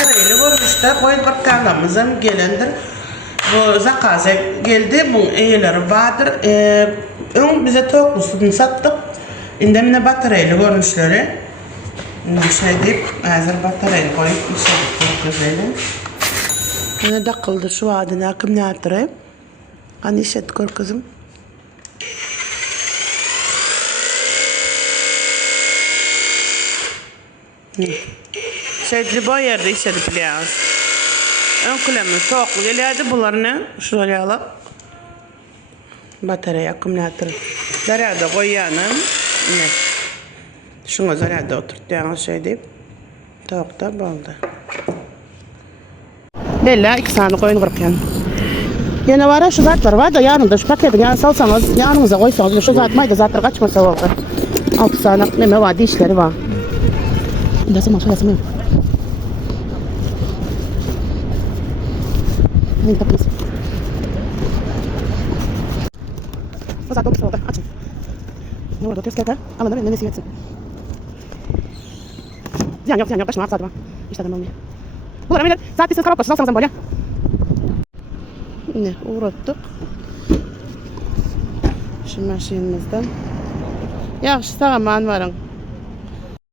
bataryayla görmüşler. Koyun kırkanlamızdan gelendir. Bu zakaza geldi. Bu eyeleri vardır. Ön bize toklusunu sattık. İndemine bataryayla görmüşleri. Şey deyip, hazır bataryayla koyup işe güzeyle. Yine dakıldı şu adına akım ne atırayım. Hani işet kör kızım. Şeydi bu yerde işledip biliyoruz. Ön kulemi soğuklu geliyordu. Bunlarını şuraya alıp bataryaya akümülatörü zaryada koyanım. Şunu zaryada oturttuğunuz şey deyip soğukta oldu. Bella 2 saniye koyun kırpıyan. Yine var ya şu zatlar var da yanında şu paketin yani salsanız yanınıza koysanız şu zatmaydı zatlar kaçmasa oldu. 6 saniye neme var dişleri var. Dasım var şurası mı? Ne yapıyorsun? O zaten oldu. Açın. Ne oldu? Ters kaka. Alın da ben nesi yetsin. Ziyan yok başıma hapsadı bak. İşte adam olmuyor. Bunlar eminim saat bitsin karabuk başına alsanız böyle. Ne uğrattık. Şu maşinimizden. Yaxşı sağaman varın.